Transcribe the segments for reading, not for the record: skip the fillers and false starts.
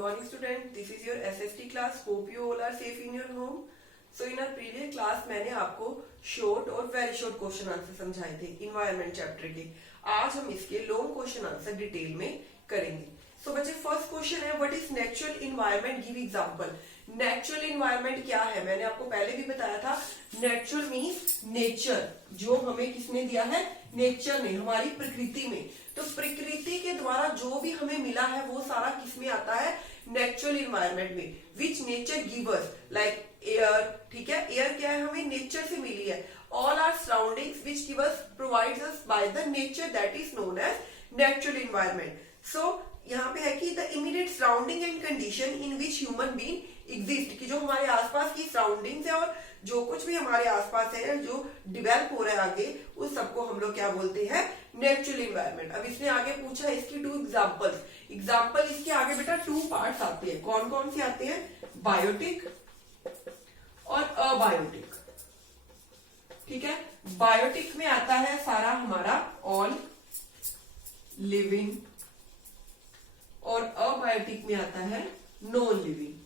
morning student, this is your SST class. Hope you all are safe in your home. So in our previous class मैंने आपको short और very short question answer समझाए थे environment chapter के। आज हम इसके लॉन्ग क्वेश्चन आंसर डिटेल में करेंगे। सो बच्चे फर्स्ट क्वेश्चन है what is natural environment, give example. Natural environment क्या है, मैंने आपको पहले भी बताया था। नेचुरल मीन्स नेचर, जो हमें किसने दिया है, नेचर ने, हमारी प्रकृति में। तो प्रकृति के द्वारा जो भी हमें मिला है वो सारा किसमें आता है, नेचुरल इन्वायरमेंट में। विच nature give us, like air, ठीक है, एयर क्या है, हमें नेचर से मिली है। All are surroundings which give us provides us by the nature, that is known as natural environment. So यहाँ पे है कि the immediate surrounding and condition in which human being exist, कि जो हमारे आसपास की सराउंडिंग्स है और जो कुछ भी हमारे आसपास है जो डिवेल्प हो रहा है आगे, उस सबको हम लोग क्या बोलते हैं, नेचुरल इन्वायरमेंट। अब इसने आगे पूछा है इसकी 2 एग्जांपल्स। एग्जांपल इसके आगे बेटा 2 पार्ट्स आते हैं। कौन कौन से आते हैं, बायोटिक और अबायोटिक। ठीक है, बायोटिक में आता है सारा हमारा ऑल लिविंग और अबायोटिक में आता है नॉन लिविंग।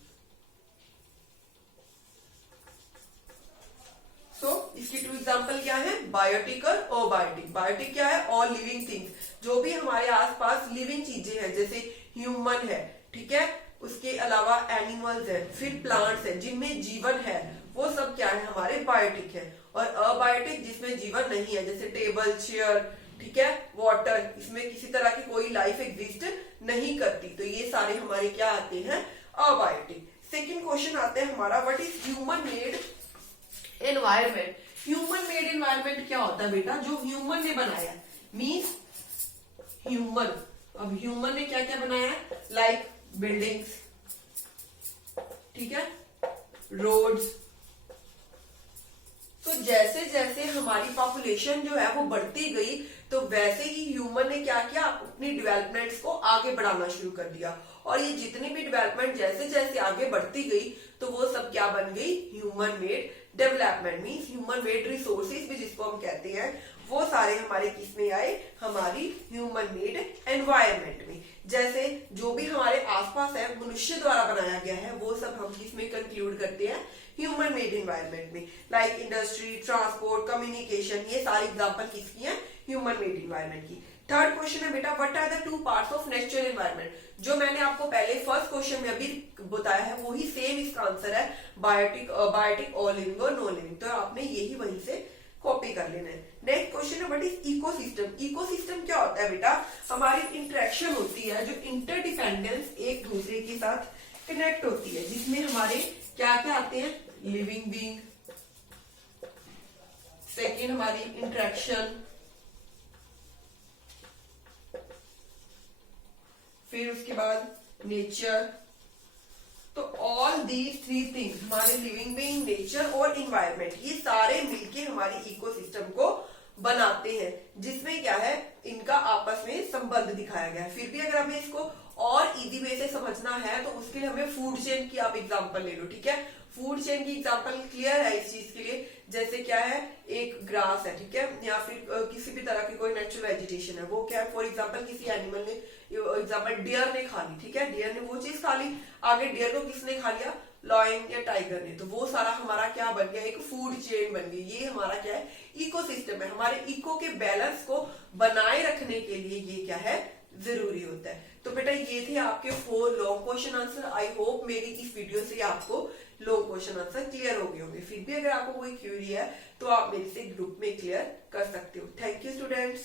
इसकी 2 एग्जांपल क्या है, बायोटिक और अबायोटिक। बायोटिक क्या है, ऑल लिविंग थिंग्स, जो भी हमारे आसपास लिविंग चीजें हैं, जैसे ह्यूमन है, ठीक है, उसके अलावा एनिमल्स है, फिर प्लांट्स है जिनमें जीवन है, वो सब क्या है, हमारे बायोटिक है। और अबायोटिक जिसमें जीवन नहीं है, जैसे टेबल, चेयर, ठीक है, वाटर, इसमें किसी तरह की कोई लाइफ एग्जिस्ट नहीं करती। तो ये सारे हमारे क्या आते हैं, अबायोटिक। सेकेंड क्वेश्चन आते हैं हमारा what is human made environment. Human made environment क्या होता है बेटा, जो ह्यूमन ने बनाया, मीन्स ह्यूमन। अब ह्यूमन ने क्या क्या बनाया है, लाइक बिल्डिंग्स, ठीक है, रोड्स। तो जैसे जैसे हमारी पॉपुलेशन जो है वो बढ़ती गई, तो वैसे ही ह्यूमन ने क्या किया, अपनी डेवलपमेंट्स को आगे बढ़ाना शुरू कर दिया। और ये जितनी भी डेवलपमेंट जैसे जैसे आगे बढ़ती गई, तो वो सब क्या बन गई, human made development. Means human made resources भी जिसको हम कहते हैं, वो सारे हमारे किस में आए, हमारी ह्यूमन मेड एनवायरमेंट में। जैसे जो भी हमारे आसपास है मनुष्य द्वारा बनाया गया है, वो सब हम किसमें कंक्लूड करते हैं, ह्यूमन मेड एनवायरमेंट में। लाइक इंडस्ट्री, ट्रांसपोर्ट, कम्युनिकेशन, ये सारी एग्जांपल किसकी है, ह्यूमन मेड एनवायरमेंट की। थर्ड क्वेश्चन है बेटा what are the 2 parts of natural environment. जो मैंने आपको पहले फर्स्ट क्वेश्चन में अभी बताया है वही सेम इसका आंसर है, बायोटिक, अबायोटिक, ऑल लिविंग और नॉन लिविंग। तो आपने यही वहीं से कॉपी कर लेना है। नेक्स्ट क्वेश्चन है व्हाट इज इकोसिस्टम। इकोसिस्टम क्या होता है बेटा, हमारी इंटरेक्शन होती है, जो इंटरडिपेंडेंस एक दूसरे के साथ कनेक्ट होती है, जिसमें हमारे क्या क्या आते हैं, लिविंग बीइंग, सेकेंड हमारी इंटरेक्शन, फिर उसके बाद नेचर। तो ऑल दीज 3 थिंग्स, हमारे लिविंग बीइंग, नेचर और इन्वायरमेंट, ये सारे मिलके हमारी इकोसिस्टम को बनाते हैं, जिसमें क्या है, इनका आपस में संबंध दिखाया गया है। फिर भी अगर हमें इसको और इजी वे से समझना है तो उसके लिए हमें फूड चेन की आप एग्जांपल ले लो। ठीक है, फूड चेन की एग्जांपल क्लियर है इस चीज के लिए। जैसे क्या है, एक ग्रास है, ठीक है, या फिर किसी भी तरह की कोई नेचुरल वेजिटेशन है, वो क्या है, फॉर एग्जांपल किसी एनिमल ने, एग्जांपल डियर ने खा ली, ठीक है, डियर ने वो चीज खा ली, आगे डियर को किसने खा लिया, लॉयन या टाइगर ने। तो वो सारा हमारा क्या बन गया, एक फूड चेन बन गई। ये हमारा क्या है, इकोसिस्टम है। हमारे इको के बैलेंस को बनाए रखने के लिए ये क्या है, जरूरी होता है। तो बेटा ये थे आपके 4 long question answer. I hope मेरी इस वीडियो से आपको लॉन्ग क्वेश्चन आंसर क्लियर हो गए होंगे। फिर भी अगर आपको कोई क्वेरी है तो आप मेरे से ग्रुप में क्लियर कर सकते हो। Thank you students.